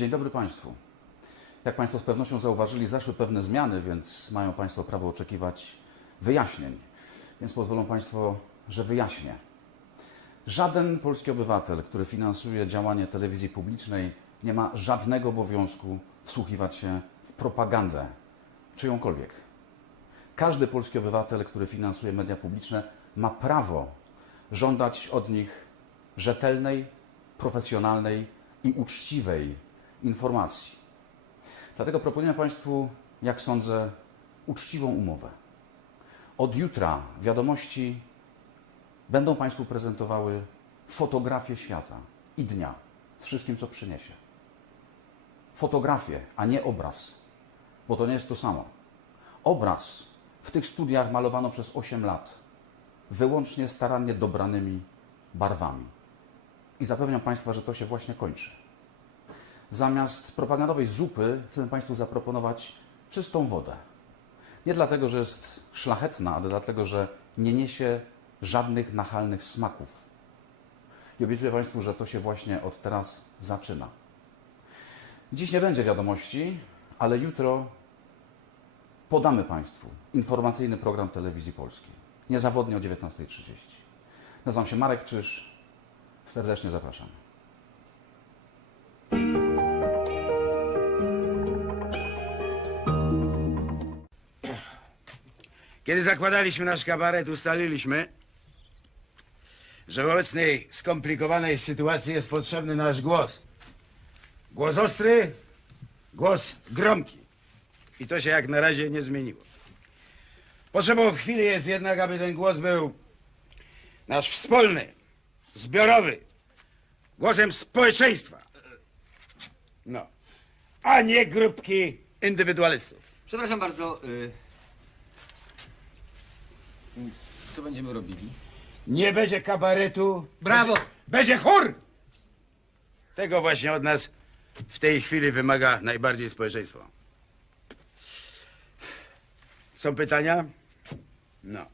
Dzień dobry Państwu. Jak Państwo z pewnością zauważyli, zaszły pewne zmiany, więc mają Państwo prawo oczekiwać wyjaśnień. Więc pozwolą Państwo, że wyjaśnię. Żaden polski obywatel, który finansuje działanie telewizji publicznej, nie ma żadnego obowiązku wsłuchiwać się w propagandę czyjąkolwiek. Każdy polski obywatel, który finansuje media publiczne, ma prawo żądać od nich rzetelnej, profesjonalnej i uczciwej informacji. Dlatego proponuję Państwu, jak sądzę, uczciwą umowę. Od jutra wiadomości będą Państwu prezentowały fotografię świata i dnia z wszystkim, co przyniesie. Fotografię, a nie obraz, bo to nie jest to samo. Obraz w tych studiach malowano przez 8 lat, wyłącznie starannie dobranymi barwami. I zapewniam Państwa, że to się właśnie kończy. Zamiast propagandowej zupy chcę Państwu zaproponować czystą wodę. Nie dlatego, że jest szlachetna, ale dlatego, że nie niesie żadnych nachalnych smaków. I obiecuję Państwu, że to się właśnie od teraz zaczyna. Dziś nie będzie wiadomości, ale jutro podamy Państwu informacyjny program telewizji polskiej. Niezawodnie o 19.30. Nazywam się Marek Czyż. Serdecznie zapraszam. Kiedy zakładaliśmy nasz kabaret, ustaliliśmy, że w obecnej skomplikowanej sytuacji jest potrzebny nasz głos. Głos ostry, głos gromki. I to się jak na razie nie zmieniło. Potrzebą chwili jest jednak, aby ten głos był nasz wspólny, zbiorowy, głosem społeczeństwa. No, a nie grupki indywidualistów. Przepraszam bardzo. Y... Więc co będziemy robili? Nie będzie kabaretu. Brawo! Będzie, będzie chór! Tego właśnie od nas w tej chwili wymaga najbardziej społeczeństwo. Są pytania? No.